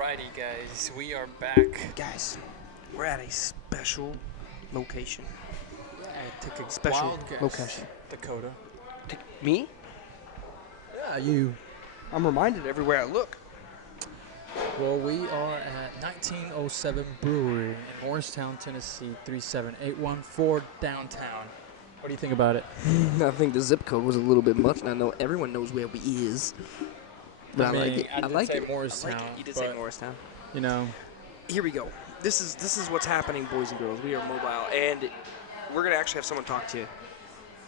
Alrighty, guys, we are back. Guys, we're at a special location. I took a Special wild guess. location. Dakota. Me? Yeah, you. I'm reminded everywhere I look. Well, we are at 1907 Brewery in Morristown, Tennessee, 37814 downtown. What do you think about it? I think the zip code was a little bit much, and I know everyone knows where we is. But I like it. I did like say it. Morristown. I like it. You did say Morristown. You know, Here we go. This is what's happening, boys and girls. We are mobile, and we're gonna actually have someone talk to you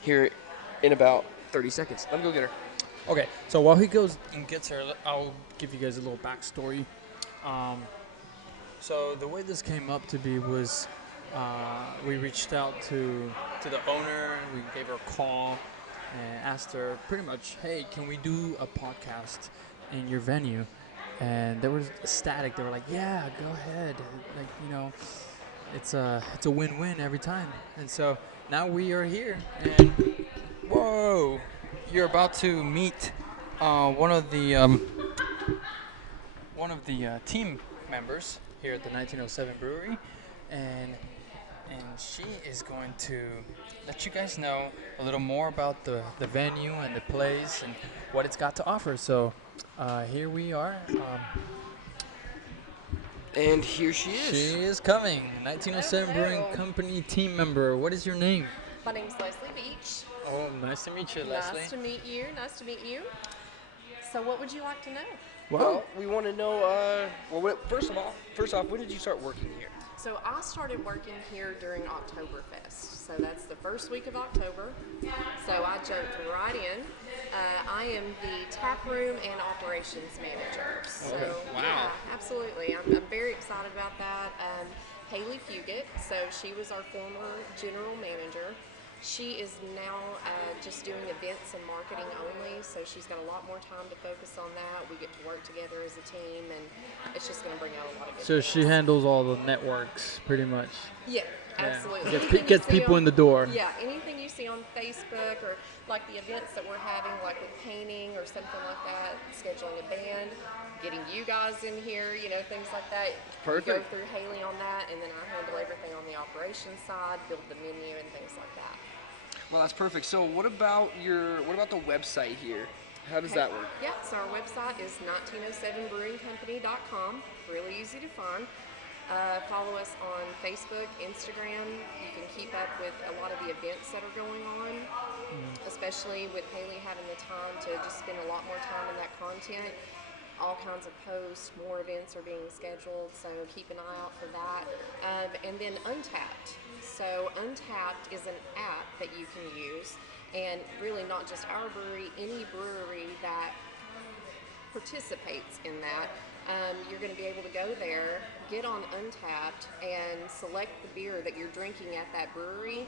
here in about 30 seconds. Let me go get her. okay, so while he goes and gets her, I'll give you guys a little backstory. So the way this came up to be was we reached out to the owner. We gave her a call and asked her pretty much, hey, can we do a podcast in your venue? And there was ecstatic. They were like, yeah, go ahead. Like, you know, it's a win-win every time. And so now we are here. And whoa, you're about to meet one of the team members here at the 1907 Brewery, and she is going to let you guys know a little more about the venue and the place and what it's got to offer. So here we are. And here she is. She is coming. 1907 Brewing Hello. Company team member. What is your name? My name's Leslie Beach. Oh, nice to meet you, Leslie. Nice to meet you. Nice to meet you. So, what would you like to know? Well, we want to know. First off, when did you start working here? So, I started working here during Oktoberfest. So, that's the first week of October. So, I jumped right in. I am the tap room and operations manager. So, Okay. Wow. yeah, absolutely. I'm very excited about that. Haley Fugit, so she was our former general manager. She is now just doing events and marketing only, so she's got a lot more time to focus on that. We get to work together as a team, and it's just going to bring out a lot of good So things. she handles all the networks, pretty much. Yeah, Yeah. absolutely. Gets, Anything you gets see people on- in the door. Yeah, anything you see on Facebook or like the events that we're having, like with painting or something like that, scheduling a band, getting you guys in here, you know, things like that. Perfect. We go through Haley on that, and then I handle everything on the operations side, build the menu and things like that. Well, that's perfect. So, what about the website here? How does that work? Yeah, so our website is 1907brewingcompany.com. Really easy to find. Follow us on Facebook, Instagram. You can keep up with a lot of the events that are going on, especially with Haley having the time to just spend a lot more time in that content. All kinds of posts, more events are being scheduled, so keep an eye out for that. And then Untapped. So Untapped is an app that you can use, and really not just our brewery, any brewery that participates in that. You're going to be able to go there, get on Untapped, and select the beer that you're drinking at that brewery.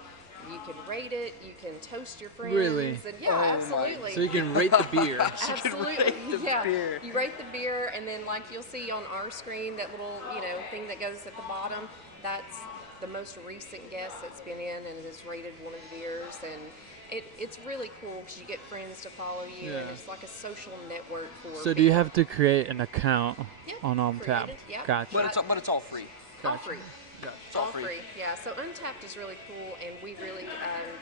You can rate it, you can toast your friends. Really? And yeah, Oh my. absolutely. So you can rate the beer. Absolutely. rate the yeah. beer. You rate the beer, and then like you'll see on our screen that little thing that goes at the bottom. That's the most recent guest that's been in and has rated one of the beers, and it's really cool because you get friends to follow you, and Yeah. it's like a social network for. So do you people. have to create an account Yeah, on Untapped? created, yeah. Gotcha. But it's all free. All Gotcha. free? It's all All free. free, yeah. So Untapped is really cool, and we really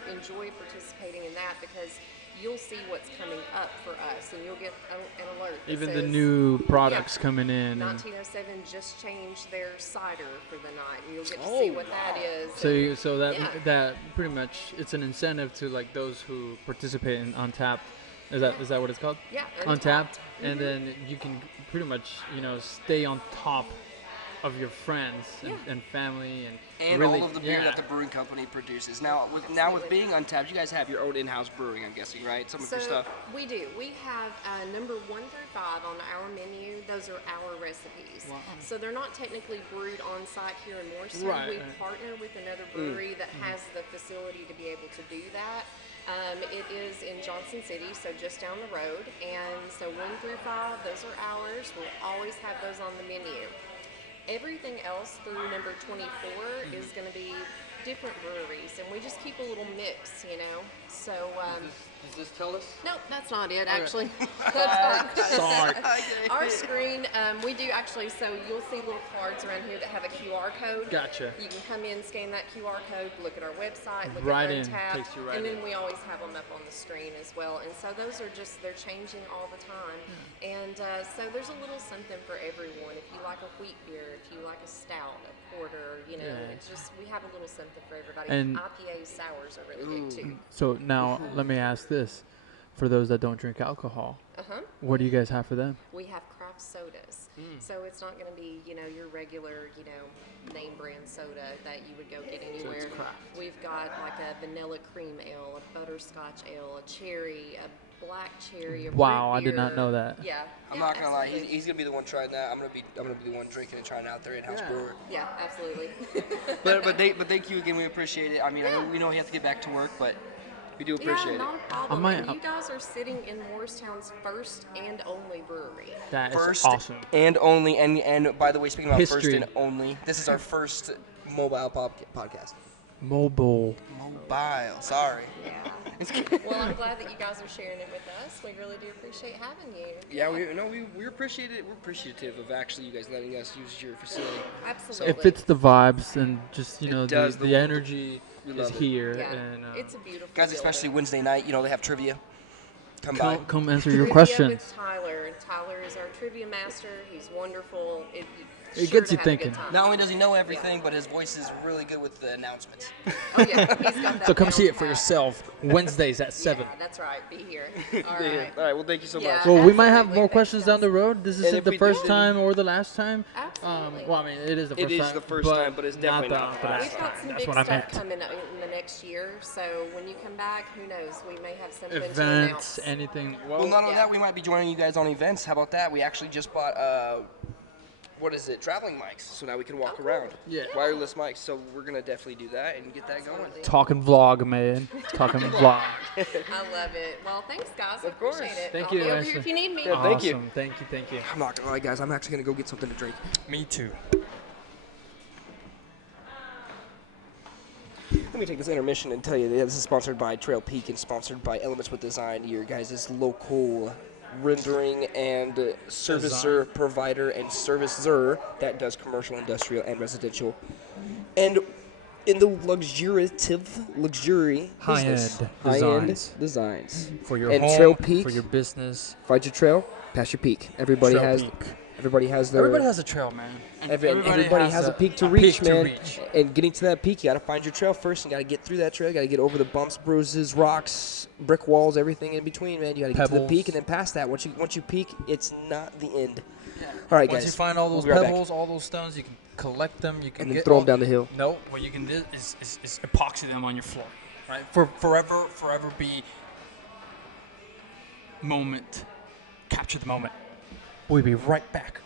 enjoy participating in that because you'll see what's coming up for us, and you'll get an alert. that Even the says, new products coming in. And 1907 just changed their cider for the night, and you'll get to Oh, see what that is. so that Yeah. that pretty much it's an incentive to like those who participate in Untapped. Is that what it's called? Yeah, Untapped. Untapped. And then you can pretty much stay on top of your friends and family and really, all of the beer yeah. that the brewing company produces. Now with being Untapped, you guys have your own in-house brewing, I'm guessing, right? Some of So your stuff. we do. We have number 1 through 5 on our menu. Those are our recipes. Wow. So they're not technically brewed on site here in Morristown. Right, We right. partner with another brewery that has the facility to be able to do that. It is in Johnson City, so just down the road. And so 1 through 5, those are ours. We'll always have those on the menu. Everything else through number 24 is going to be different breweries, and we just keep a little mix, So Does this tell us? Nope, that's not it actually. That's not. Sorry. Our screen, we do actually, so you'll see little cards around here that have a QR code. Gotcha. You can come in, scan that QR code, look at our website, look Right at in, Untapped, takes you right and then in. we always have them up on the screen as well. And so those are just, they're changing all the time. And so there's a little something for everyone. If you like a wheat beer, if you like a stout, a porter, you know, Yeah. it's just, we have a little something for everybody. And- IPAs, sours are really big too. So now let me ask this: for those that don't drink alcohol, what do you guys have for them? We have craft sodas. So it's not going to be, you know, your regular, you know, name brand soda that you would go get anywhere. craft. We've got like a vanilla cream ale, a butterscotch ale, a cherry, a black cherry, a Wow, root I did not beer. know that. Yeah. I'm yeah, not gonna lie. absolutely. He's gonna be the one trying that. I'm gonna be the one drinking and trying out their in-house Yeah. brewer. Yeah, absolutely. But thank you again. We appreciate it. I mean, I know, we know you have to get back to work, but we do appreciate yeah, it. not a problem. might- And you guys are sitting in Morristown's first and only brewery. That is First awesome. and only, and by the way, speaking about first History. and only, this is our first mobile podcast. Mobile. Mobile. Sorry. Yeah. Well, I'm glad that you guys are sharing it with us. We really do appreciate having you. Yeah, we appreciate it. We're appreciative of actually you guys letting us use your facility. Absolutely. It fits the vibes and just It the does. the energy We is love it. here. Yeah, And it's a beautiful Guys, building. especially Wednesday night, you know they have trivia. Come by. come answer your Trivia questions. with Tyler. Tyler is our trivia master. He's wonderful. It sure gets to you have a good thinking. time. Not only does he know everything, but his voice is really good with the announcements. Oh yeah, he's got that. So come see down it for pat. yourself Wednesdays at 7. Yeah, that's right. Be here. All Yeah. right. All right. Well, thank you so Yeah. much. Well, we might have Absolutely. more Thanks, questions down guys. the road. This And isn't if the we first do- time or the last time. Absolutely. Well, I mean, it is the It first is time. the first time, but it's definitely not not the the last We've last got time. some That's big what I stuff meant. coming up in the next year. So when you come back, who knows? We may have something to Events, announce. anything. Well, not only Yeah. that, we might be joining you guys on events. How about that? We actually just bought what is it? Traveling mics, so now we can walk Oh, around. Yeah. Wireless mics. So we're gonna definitely do that and get that going. Absolutely. Talking vlog, man. Talking vlog. I love it. Well, thanks, guys. I Of course. appreciate it. Thank I'll you, be over Ashley. here if you need me. Yeah, thank you. Awesome. Thank you. Thank you. I'm not gonna lie, guys. I'm actually gonna go get something to drink. Me too. Let me take this intermission and tell you that this is sponsored by Trail Peak and sponsored by Elements with Design, your guys' local rendering and servicer, provider, and servicer that does commercial, industrial, and residential. And in the luxury High-end business. designs. High-end designs. For your And home, Trail Peak, for your business. find your trail, pass your peak. Everybody Trail has Peak. everybody has their Everybody has a trail, man. And everybody has a peak to reach, peak to man. reach. And getting to that peak, you got to find your trail first. You got to get through that trail. You got to get over the bumps, bruises, rocks, brick walls, everything in between, man. You got to get to the Pebbles. peak and then past that. Once you peak, it's not the end. All right, Once guys. you find all we'll those be right back. pebbles, all those stones, you can collect them. You can And then get throw all- them down the hill. No, what you can do is epoxy them on your floor, right? For forever be moment. Capture the moment. We'll be right back.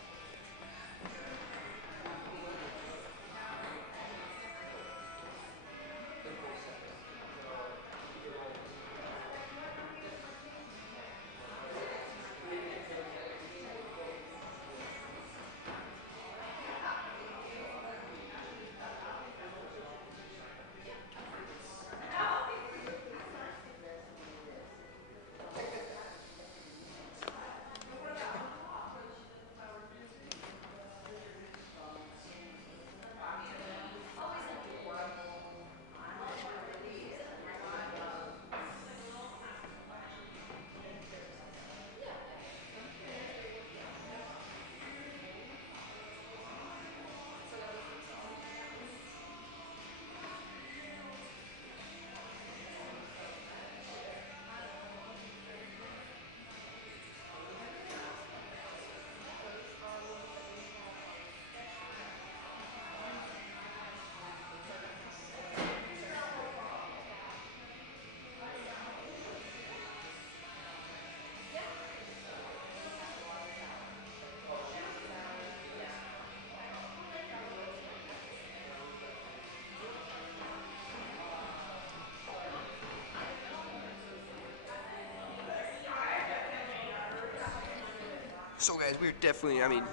So, guys, we're definitely. I mean,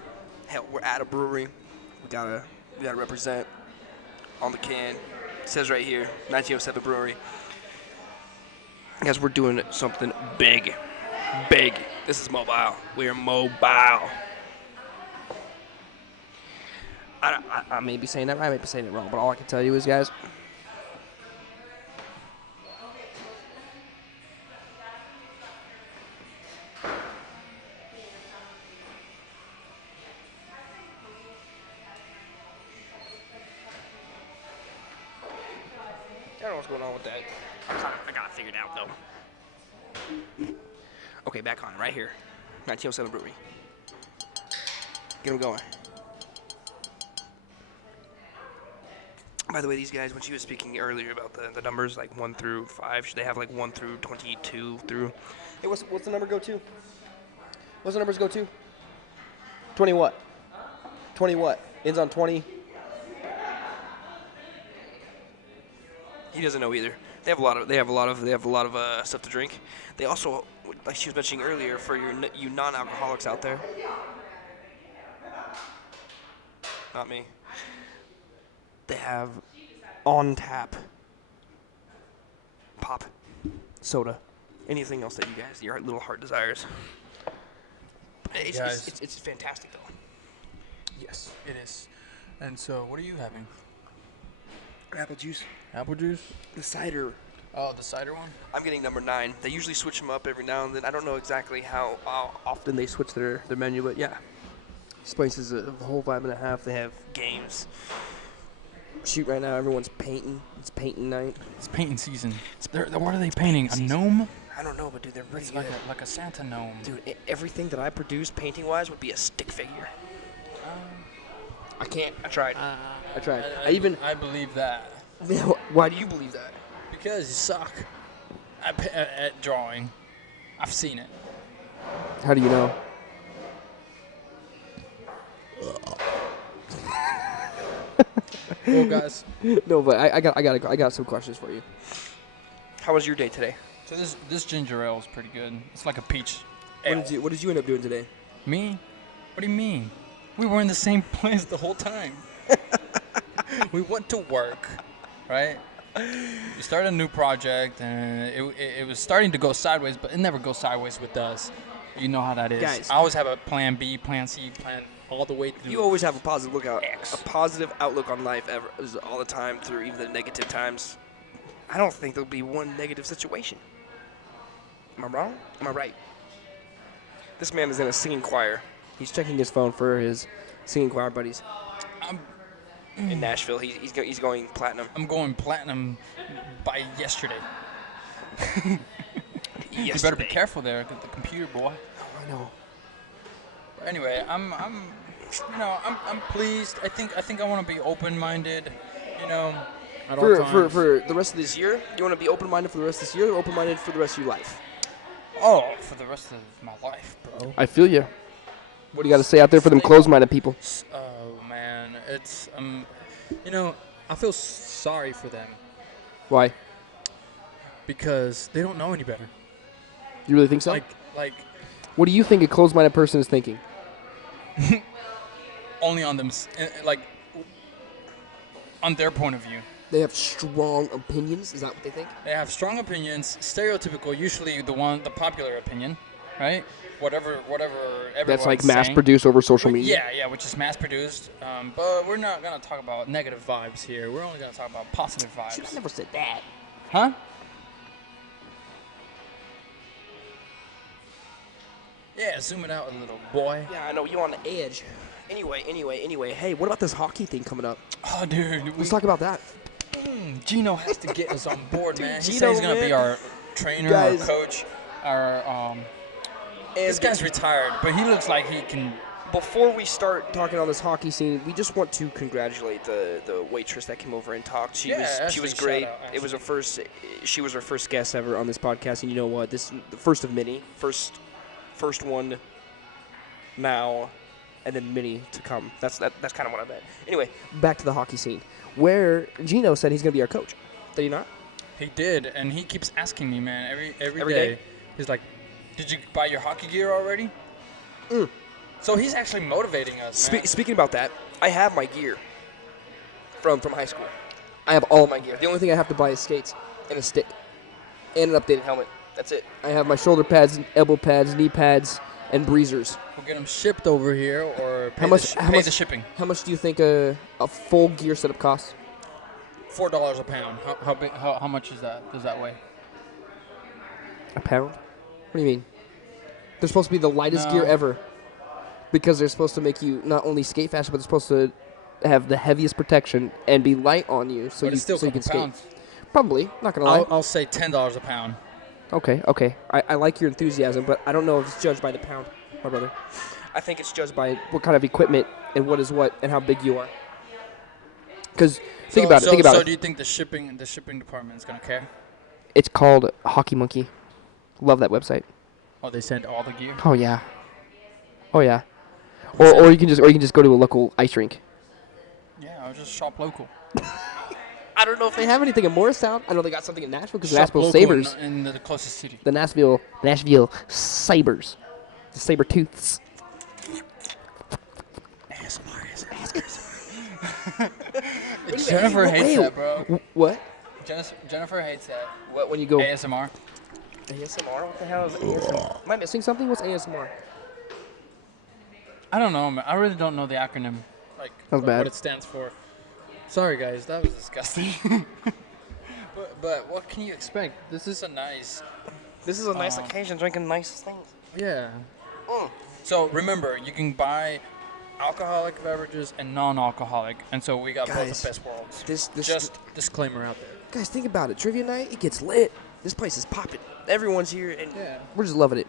hell, we're at a brewery. We gotta represent on the can. It says right here, 1907 Brewery. Guys, we're doing something big. Big. This is mobile. We are mobile. I may be saying that right, I may be saying it wrong, but all I can tell you is, guys, I don't know what's going on with that. I got it figured out, though. Okay, back on, right here. 1907 Brewery. Get them going. By the way, these guys, when she was speaking earlier about the numbers, like 1 through 5, should they have like 1 through 22 through? Hey, what's the number go to? What's the numbers go to? 20 what? 20 what? Ends on 20. He doesn't know either. They have a lot of stuff to drink. They also, like she was mentioning earlier, for you non-alcoholics out there. Not me. They have on tap pop, soda, anything else that you guys, your little heart desires. It's fantastic though. Yes, it is. And so, what are you having? Apple juice. Apple juice? The cider. Oh, the cider one? I'm getting number 9. They usually switch them up every now and then. I don't know exactly how often they switch their menu, but yeah. This place is a whole vibe and a half. They have games. Shoot, right now everyone's painting. It's painting night. It's painting season. What are they painting? A gnome? I don't know, but dude, they're pretty It's good. like a Santa gnome. Dude, everything that I produce painting-wise would be a stick figure. I can't. I tried. I tried. I believe that. Why do you believe that? Because you suck at drawing. I've seen it. How do you know? Well, guys. No, but I got some questions for you. How was your day today? So this ginger ale is pretty good. It's like a peach. What did you end up doing today? Me? What do you mean? We were in the same place the whole time. We went to work, right? We started a new project, and it was starting to go sideways, but it never goes sideways with us. You know how that is. Guys. I always have a plan B, plan C, plan all the way through. You always have a positive X. a positive outlook on life all the time through even the negative times. I don't think there'll be one negative situation. Am I wrong? Am I right? This man is in a singing choir. He's checking his phone for his singing choir buddies. In Nashville, he's going platinum. I'm going platinum by yesterday. You better be careful there, with the computer, boy. I know. But anyway, I'm pleased. I think I want to be open-minded. At all times. For the rest of this year, you want to be open-minded for the rest of this year, or open-minded for the rest of your life? Oh, for the rest of my life, bro. I feel you. What do you got to say out there for them closed-minded people? Oh man, it's I feel sorry for them Why? because they don't know any better. You really think so? Like What do you think a closed-minded person is thinking? only on them, like on their point of view. They have strong opinions. Is that what they think? They have strong opinions, stereotypical, usually the popular opinion, right? Whatever everyone's That's like saying. mass-produced over social media? Yeah, which is mass-produced. But we're not going to talk about negative vibes here. We're only going to talk about positive vibes. I never said that. Huh? Yeah, zoom it out a little, boy. Yeah, I know. You on the edge. Anyway. Hey, what about this hockey thing coming up? Oh, dude. Let's talk about that. Gino has to get us on board, man. He Gino, said he's going to be man. our trainer, Guys. our coach, this guy's retired, but he looks like he can. Before we start talking on this hockey scene, we just want to congratulate the waitress that came over and talked. She was Ashley, great. shout out, It was she was our first guest ever on this podcast, and you know what? This is the first of many. First one now, and then many to come. That's kind of what I meant. Anyway, back to the hockey scene, where Gino said he's going to be our coach. Did he not? He did, and he keeps asking me, man, every Every day. day? He's like, "Did you buy your hockey gear already?" So he's actually motivating us. Man. Speaking about that, I have my gear from high school. I have all of my gear. The only thing I have to buy is skates and a stick. and an updated helmet. That's it. I have my shoulder pads, elbow pads, knee pads, and breezers. We'll get them shipped over here, or pay, How much the shipping. How much do you think a full gear setup costs? $4 a pound. How much is that? Does that weigh? A pound? What do you mean? They're supposed to be the lightest gear ever. Because they're supposed to make you not only skate faster, but they're supposed to have the heaviest protection and be light on you, so But it's still so you can skate. pounds. Probably, not gonna lie. I'll say $10 a pound. Okay. I like your enthusiasm, but I don't know if it's judged by the pound, my brother. I think it's judged by what kind of equipment and what is what and how big you are. Because think about it. So do you think the shipping department is gonna care? It's called Hockey Monkey. Love that website. Oh, they send all the gear. Oh yeah. Or you can just go to a local ice rink. Yeah, I'll just shop local. I don't know if they have anything in Morristown. I know they got something in Nashville because the Shop Nashville local Sabres. in the closest city. The Nashville Sabres. The Saber-tooths. Jennifer hates that, bro. What? Jennifer hates that. What when you go ASMR. ASMR? What the hell is ASMR? Am I missing something? What's ASMR? I don't know, man. I really don't know the acronym, like That was bad. what it stands for. Sorry, guys, that was disgusting. but what can you expect? This is a nice. This is a nice occasion, drinking nice things. Yeah. So remember, you can buy alcoholic beverages and non-alcoholic, and so we got both Guys, the best worlds. This Just disclaimer out there. guys, think about it. Trivia night, it gets lit. This place is popping. Everyone's here, and we're just loving it.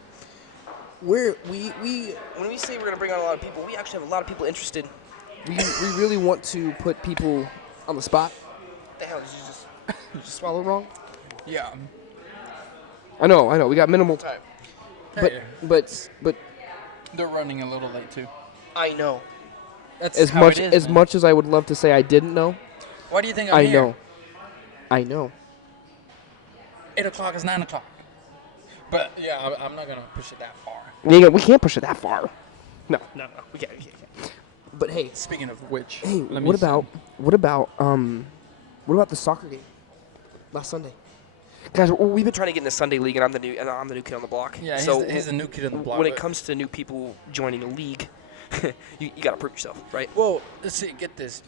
When we say we're gonna bring on a lot of people, we actually have a lot of people interested. We really want to put people on the spot. What the hell did you just swallow wrong? Yeah. I know. We got minimal time. Hey, But they're running a little late too. I know. That's As how much it is, as man. much as I would love to say I didn't know, Why do you think I'm here? I know. 8 o'clock is 9 o'clock. But yeah, I'm not gonna push it that far. We can't push it that far. No, we can't. But hey, Speaking of which, hey, let me what about the soccer game last Sunday? Guys, we've been trying to get in the Sunday league, and I'm the new kid on the block. Yeah, so he's the new kid on the block. When it but- comes to new people joining a league, you gotta prove yourself, right? Well, let's see. Get this.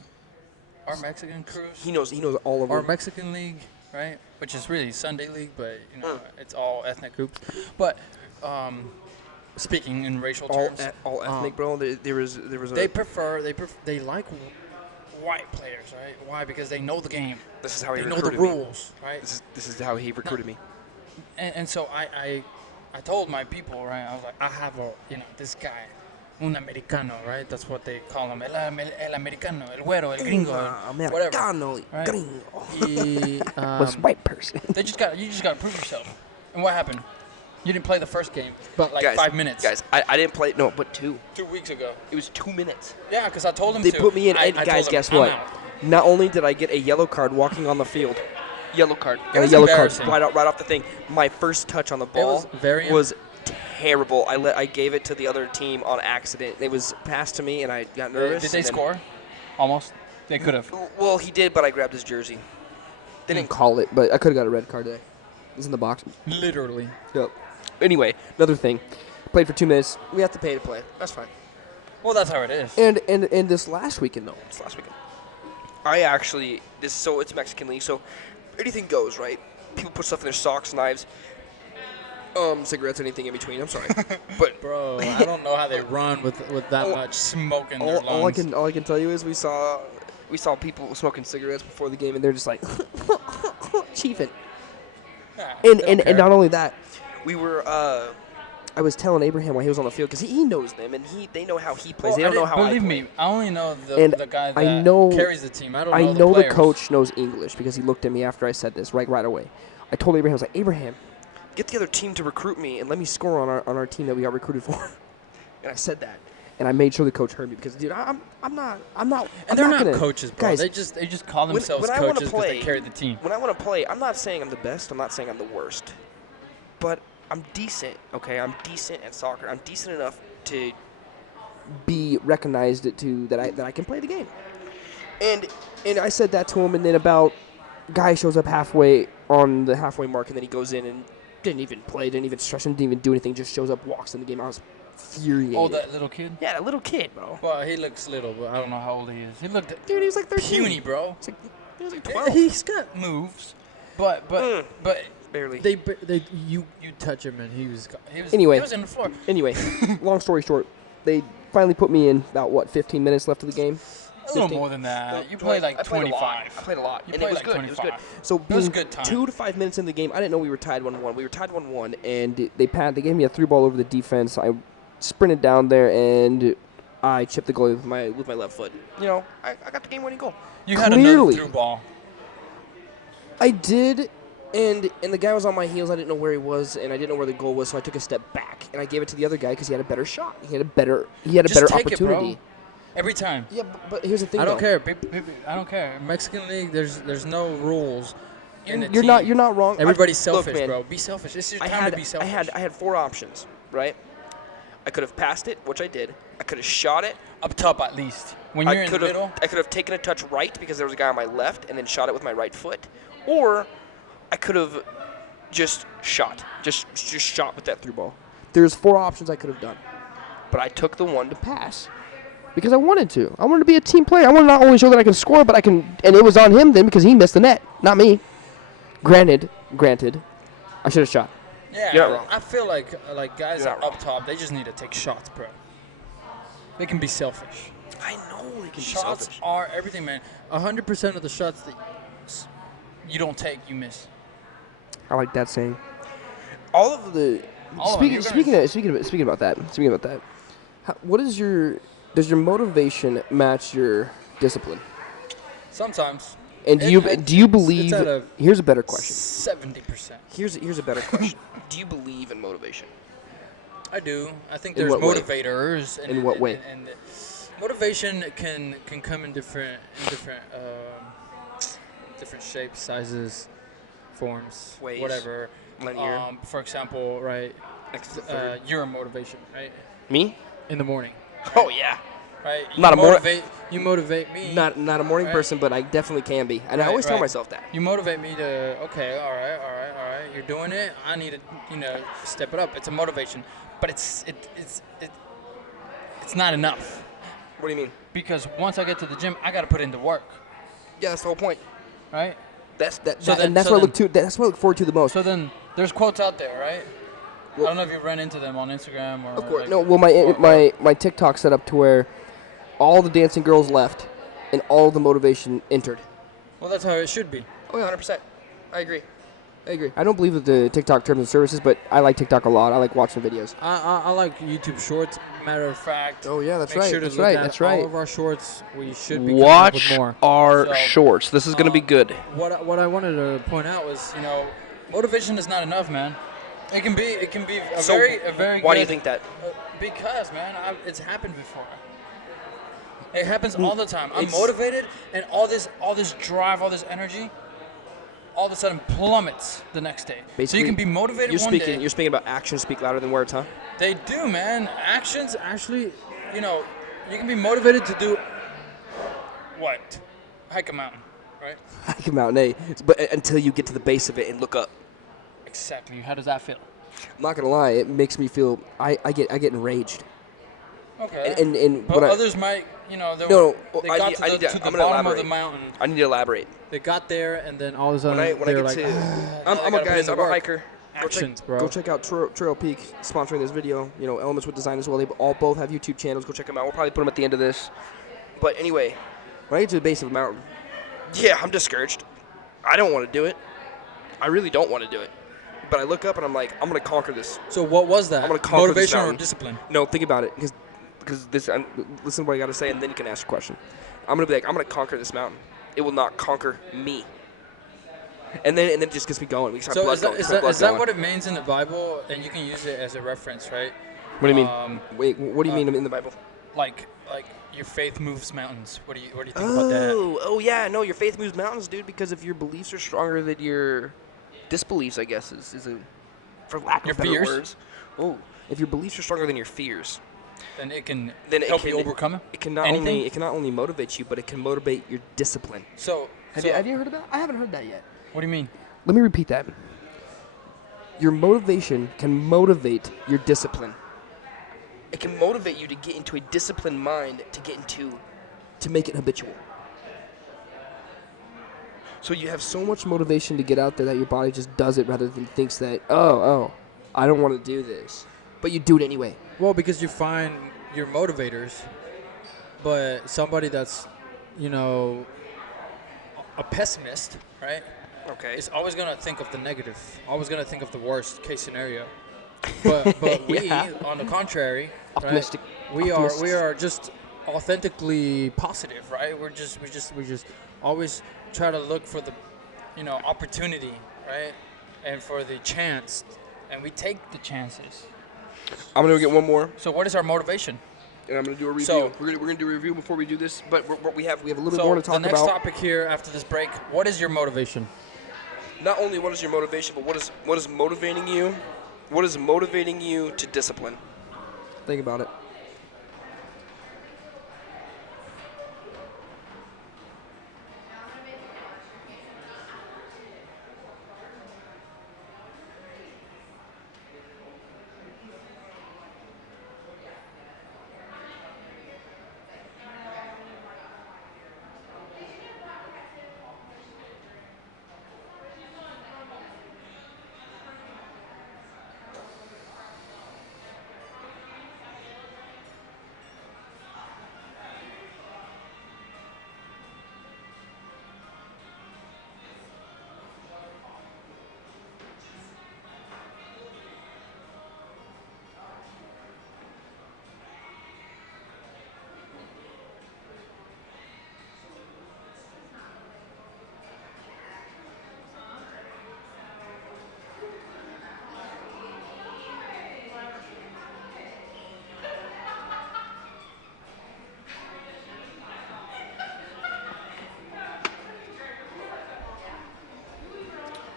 Our Mexican crews. He knows all of Our them. Mexican league, right? Which is really Sunday league, but you know it's all ethnic groups. But speaking in racial terms, all ethnic, bro. There was they like white players, right? Why? Because they know the game. This is how he They know the recruited me. rules, right? This is how he recruited me. And so I told my people, right? I was like, I have this guy, un americano, right? That's what they call him, el americano, el güero, el gringo, whatever. Americano, Right? gringo. He, Was white person. you just gotta prove yourself. And what happened? You didn't play the first game, but like Guys, 5 minutes. Guys, I didn't play. No, but 2. 2 weeks ago. It was 2 minutes. Yeah, because I told them They to. put me in. I And told guys, them, guess I'm what? out. Not only did I get a yellow card walking on the field, yellow card, got a was yellow card embarrassing. right off the thing. My first touch on the ball was very was terrible. I gave it to the other team on accident. It was passed to me, and I got nervous. Did they and then- score? Almost. They could have. Well, he did, but I grabbed his jersey. They didn't call it, but I could have got a red card today. It was in the box. Literally. Yep. Anyway, another thing. Played for 2 minutes. We have to pay to play. That's fine. Well, that's how it is. And this last weekend, though. This last weekend. It's Mexican League, so anything goes, right? People put stuff in their socks, knives, cigarettes, anything in between. I'm sorry. But Bro, I don't know how they run with that much smoke in their lungs. all I can tell you is we saw people smoking cigarettes before the game, and they're just like chiefing. Yeah, they don't And care. not only that, we were. I was telling Abraham while he was on the field because he knows them and they know how he plays. Well, they don't know how I believe play. me, I only know And the guy that I know- carries the team. I don't I know know the the players. coach knows English because he looked at me after I said this right away. I told Abraham, I was like, Abraham, get the other team to recruit me and let me score on our team that we got recruited for. And I said that, and I made sure the coach heard me because, dude, I'm not. And I'm they're not not gonna, coaches, bro. Guys, They just call themselves when I wanna coaches because they play- carry the team. when I want to play, I'm not saying I'm the best. I'm not saying I'm the worst, but I'm decent. Okay, I'm decent at soccer. I'm decent enough to be recognized that I can play the game. And I said that to him, and then about guy shows up halfway on the halfway mark, and then he goes in and didn't even play, didn't even stretch him, didn't even do anything, just shows up, walks in the game. I was furiated. Oh, that little kid? Yeah, that little kid, bro. Well, he looks little, but I don't know how old he is. He looked Dude, he was like 13. puny, bro. He was like 12. He's got moves, but Barely. You touch him and he was Anyway. he was in the floor. Anyway, long story short, they finally put me in about, 15 minutes left of the game? A little more than that. You played like 25. I played a lot, You and it played was like good. 25. It was good. So It was being a good time. 2 to 5 minutes in the game, I didn't know we were tied 1-1. We were tied 1-1, and they gave me a through ball over the defense. I sprinted down there, and I chipped the goalie with my left foot. You know, I got the game-winning goal. You had another through ball. I did, and the guy was on my heels. I didn't know where he was, and I didn't know where the goal was, so I took a step back, and I gave it to the other guy because he had a better shot. He had a better Just take opportunity. it, bro. Every time. Yeah, but here's the thing. I don't though. care. I don't care. Mexican League, there's no rules. In the You're team. not wrong. Everybody's selfish, look, man, bro. Be selfish. It's your I time had to be selfish. I had 4 options, right? I could have passed it, which I did. I could have shot it. Up top, at least. When you're in the middle. I could have taken a touch right because there was a guy on my left and then shot it with my right foot, or I could have just shot, just shot with that through ball. There's 4 options I could have done, but I took the one to pass because I wanted to. I wanted to be a team player. I wanted to not only show that I can score, but I can. And it was on him then because he missed the net, not me. Granted, I should have shot. Yeah, You're not wrong. I feel like guys You're are not up top. They just need to take shots, bro. They can be selfish. I know they can be Shots selfish. are everything, man. 100% of the shots that you don't take, you miss. I like that saying. All of the speaking about that. Does your motivation match your discipline? Sometimes. And do you believe? It's at a Here's a better question. 70%. Here's a better question. Do you believe in motivation? I do. I think In there's what way? motivators. In what way? And motivation can come in different shapes, sizes, forms, Ways. whatever. Linear. For example, right? You're a motivation, right? Me? In the morning, Oh yeah. right? You motivate me. Not a morning Right. person, but I definitely can be, and I Right, always tell right. myself that. You motivate me to, okay, all right. You're doing it. I need to, step it up. It's a motivation, but it's not enough What do you mean? because once I get to the gym, I got to put into work, Yeah, that's the whole point. right? That's So then- that's so what I then- look to. That's what I look forward to the most. So then there's quotes out there, right? Well- I don't know if you've run into them on Instagram or. Of course. like- No. Well, my TikTok set up to where all the dancing girls left, and all the motivation entered. Well, that's how it should be. Oh, yeah, 100%. I agree. I don't believe with the TikTok terms and services, but I like TikTok a lot. I like watching videos. I like YouTube Shorts. Matter of fact. Oh, yeah, that's make right. Sure to That's look right. at That's right. All of our shorts. We should be coming up with more. our So, shorts. This is going to be good. What I wanted to point out was, motivation is not enough, man. It can be a very. Why do you good- think that? Because, man, it's happened before. It happens all the time. I'm It's- motivated, and all this drive, all this energy, all of a sudden plummets the next day. So Basically, you can be motivated You're one speaking. day. You're speaking about actions speak louder than words, huh? They do, man. Actions actually, you can be motivated to do what? Hike a mountain, right? Hike a mountain, but until you get to the base of it and look up. Exactly. How does that feel? I'm not gonna lie, it makes me feel. I get enraged. Okay. And but what others might, they No, got I to need the to- I'm bottom gonna of elaborate. the mountain. I need to elaborate. They got there, and then all of a sudden When I they're get like, to, "Ah, I'm I a gotta put in guys. the I'm a work." hiker. Actions, bro. Go check out Trail Peak sponsoring this video. Elements with Design as well. They both have YouTube channels. Go check them out. We'll probably put them at the end of this. But anyway, when I get to the base of the mountain, yeah, I'm discouraged. I don't want to do it. I really don't want to do it. But I look up and I'm like, I'm gonna conquer this. So what was that? I'm gonna conquer this Motivation or mountain. discipline? No, think about it, because listen to what I gotta say, and then you can ask your question. I'm gonna be like, I'm gonna conquer this mountain. It will not conquer me. And then it just gets me going. We start So blood is that, going, is, start that, blood is that going. what it means in the Bible? And you can use it as a reference, right? What do you mean? Wait, what do you uh, mean in the Bible? Like your faith moves mountains. What do you think about that? Oh yeah, no, your faith moves mountains, dude. Because if your beliefs are stronger than your disbeliefs, I guess is a, for lack Your of better fears? words. Oh, if your beliefs are stronger than your fears, Then it can then help you overcome it. It can not only motivate you, but it can motivate your discipline. So Have you heard of that? I haven't heard that yet. what do you mean? let me repeat that. Your motivation can motivate your discipline. It can motivate you to get into a disciplined mind to make it habitual. So you have so much motivation to get out there that your body just does it rather than thinks that, I don't want to do this. But you do it anyway. Well, because you find your motivators, but somebody that's, a pessimist, right? Okay. Is always gonna think of the negative. Always gonna think of the worst case scenario. But we, Yeah. on the contrary, Optimistic. right? We Optimists. are just authentically positive, right? We just always try to look for the, opportunity, right? And for the chance, and we take the chances. I'm going to get one more, So what is our motivation? and I'm going to do a review. So- we're going to do a review before we do this, but we have a little So more to talk the next about. topic here after this break, what is your motivation? Not only what is your motivation, but what is motivating you? What is motivating you to discipline? Think about it.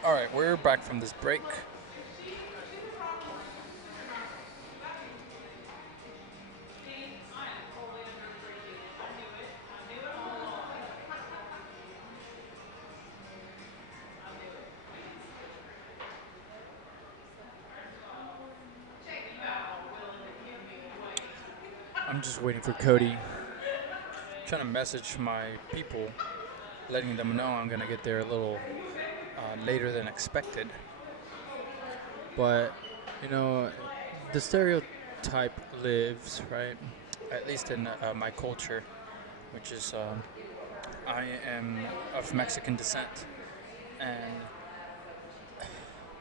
All right, we're back from this break. I'm just waiting for Cody. Trying to message my people, letting them know I'm gonna get there a little later than expected. But the stereotype lives, right? At least in my culture, which is I am of Mexican descent, and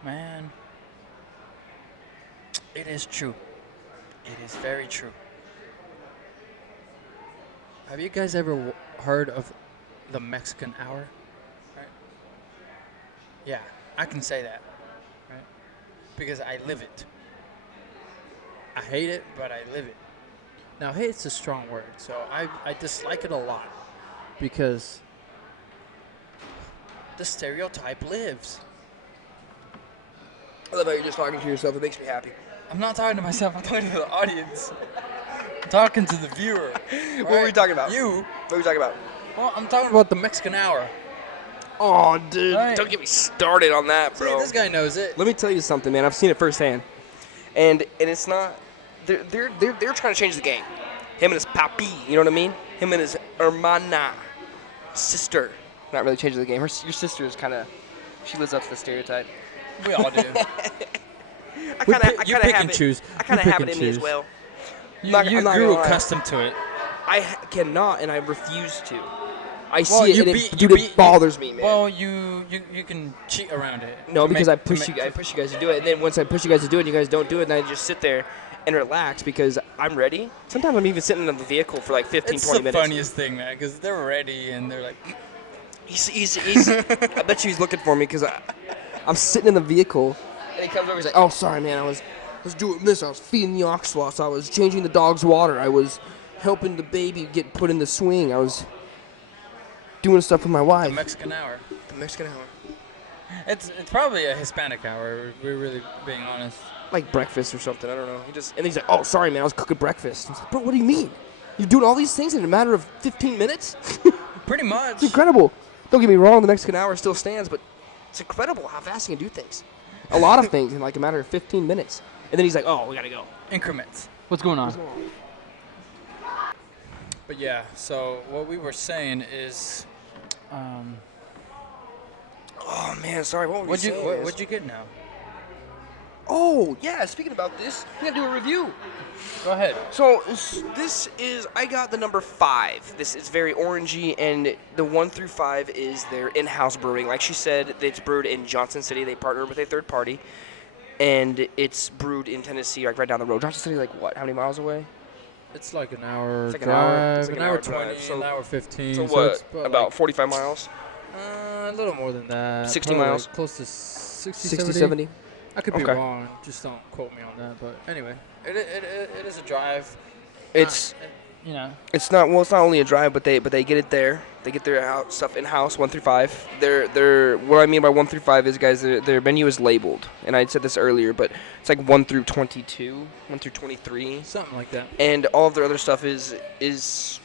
man, it is true. It is very true. Have you guys ever heard of the Mexican hour? Right? Yeah, I can say that, right? Because I live it. I hate it, but I live it. Now, hate's a strong word, so I dislike it a lot because the stereotype lives. I love how you're just talking to yourself. It makes me happy. I'm not talking to myself, I'm talking to the audience. I'm talking to the viewer. What were we talking about? You. What were we talking about? Well, I'm talking about the Mexican hour. Oh, dude. Right. Don't get me started on that, See, bro. this guy knows it. Let me tell you something, man. I've seen it firsthand. And it's not... They're trying to change the game. Him and his papi, you know what I mean? Him and his hermana, sister. Not really changing the game. Your sister is kind of... She lives up to the stereotype. We all do. I kind of You pick have and it. choose. I kind of You have pick it and in me as choose. well. You I'm not grew gonna lie. accustomed to it. I cannot, and I refuse to. I Well, see it, and it bothers me, man. Well, you can cheat around it. No, to because make- I push to you. make- I push you guys to do it, and then once I push you guys to do it, and you guys don't do it, then I just sit there and relax because I'm ready. Sometimes I'm even sitting in the vehicle for like 15, It's 20 the minutes. funniest thing, man, because they're ready and they're like, He's I bet you he's looking for me because I'm sitting in the vehicle, and he comes over. He's like, "Oh, sorry, man. I was doing this. I was feeding the ox sloths. I was changing the dog's water. I was helping the baby get put in the swing. I was doing stuff for my the wife." Mexican hour. The Mexican hour. It's probably a Hispanic hour. We're really being honest. Like breakfast or something. I don't know. And he's like, "Oh, sorry, man. I was cooking breakfast." I was like, "Bro, what do you mean? You're doing all these things in a matter of 15 minutes? Pretty much. It's incredible." Don't get me wrong. The Mexican hour still stands, but It's incredible how fast he can do things. A lot of things in like a matter of 15 minutes. And then he's like, oh, we got to go. Increments. What's going on? But yeah, so what we were saying is, Oh, man, sorry. What were we saying? what'd you get now? Oh, yeah, speaking about this, we got to do a review. Go ahead. So this is, I got the number 5. This is very orangey, and the 1 through 5 is their in-house brewing. Like she said, it's brewed in Johnson City. They partner with a third party, and it's brewed in Tennessee, like right down the road. Johnson City, like what? How many miles away? It's like an hour It's like drive, an an hour hour drive, 20, so- an hour 15. So it's what? about About 45 miles? a little more than that. 60 Probably miles? like close to 60, 60, 70. 70? I could be Okay. wrong. Just don't quote me on that. But anyway, it is a drive. It's You know. it's not well. It's not only a drive, but they get it there. They get their stuff in house 1 through 5. They're what I mean by 1 through 5 is, guys, their menu is labeled, and I said this earlier, but it's like 1 through 22, 1 through 23, Something like that. and all of their other stuff is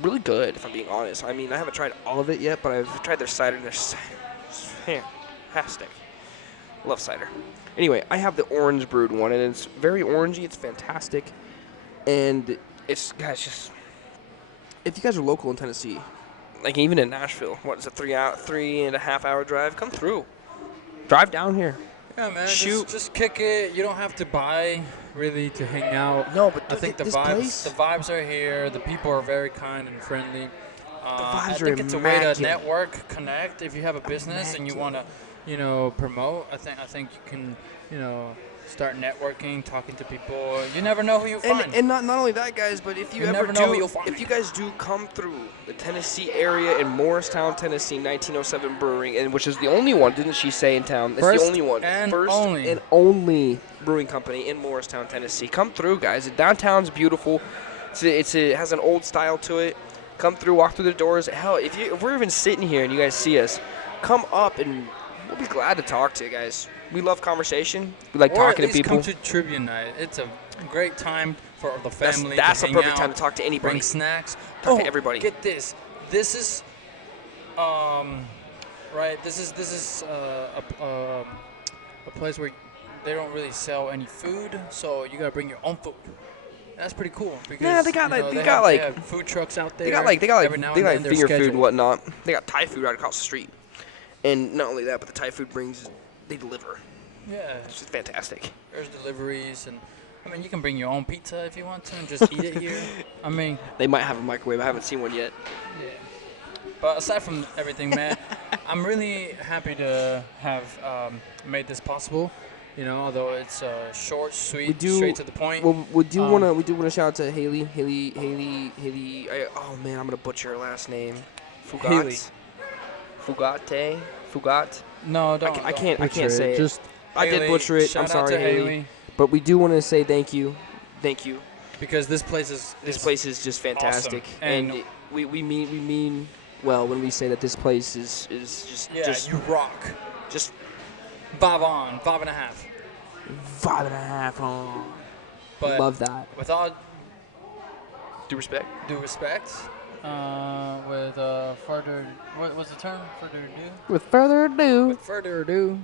really good. If I'm being honest, I mean I haven't tried all of it yet, but I've tried their cider, and their cider is fantastic. Love cider. Anyway, I have the orange brewed one, and it's very orangey. It's fantastic, and it's, guys, just if you guys are local in Tennessee, like even in Nashville, what is a 3.5 hour drive? Come through, drive down here. Yeah, man. Shoot. Just kick it. You don't have to buy really to hang out. No, but I think the this vibes, place- the vibes are here. The people are very kind and friendly. I vibes are think it's a way to immaculate. network, connect. If you have a business and you want to, promote, I think you can, start networking, talking to people. You never know who you find. And not only that, guys, but if you ever never know who do, you'll find. if you guys do come through the Tennessee area in Morristown, Tennessee, 1907 Brewing, and which is the only one, didn't she say, in town? It's First the only one. and First only. and only brewing company in Morristown, Tennessee. Come through, guys. The downtown's beautiful. It has an old style to it. Come through, walk through the doors. Hell, if we're even sitting here and you guys see us, come up and we'll be glad to talk to you guys. We love conversation. We like talking to people. Come to Tribune Night. It's a great time for the family. That's to the hang perfect out, time to talk to anybody. Bring snacks. Talk to everybody. Get this. This is, right. This is a place where they don't really sell any food, so you gotta bring your own food. That's pretty cool. Because, Yeah, they got they have food trucks out there. They got like every now and then they're finger food scheduled. and whatnot. They got Thai food right across the street, and not only that, but the Thai food they deliver. Yeah. It's just fantastic. There's deliveries, and I mean, you can bring your own pizza if you want to and just eat it here. I mean, They might have a microwave. I haven't seen one yet. yeah. But aside from everything, man, I'm happy to have made this possible. Although it's short, sweet, straight to the point. Well, we do wanna shout out to Haley. Oh man, I'm gonna butcher her last name. Haley. Fugat. No, don't. I can't butcher say it. Just I did Haley, butcher it. shout I'm out sorry, to Haley. But we do want to say thank you. Because this place is This place is just fantastic, awesome. and And we mean well when we say that this place is just you rock. just 5.5. 5.5 on. But Love that. with all Due respect. due respect, with further, what's the term? Further ado? With further ado, With further ado,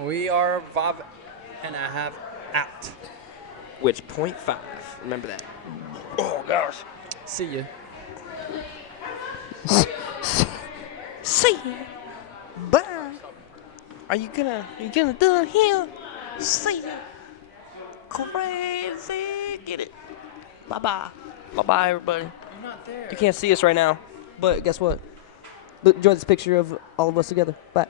we are 5.5 out. which 0.5. Remember that. Oh gosh. See ya. See ya. Bye. Are you gonna do it here? See ya. Crazy. Get it. Bye bye. Bye bye, everybody. You're not there. You can't see us right now, but guess what? Look, join this picture of all of us together. Bye.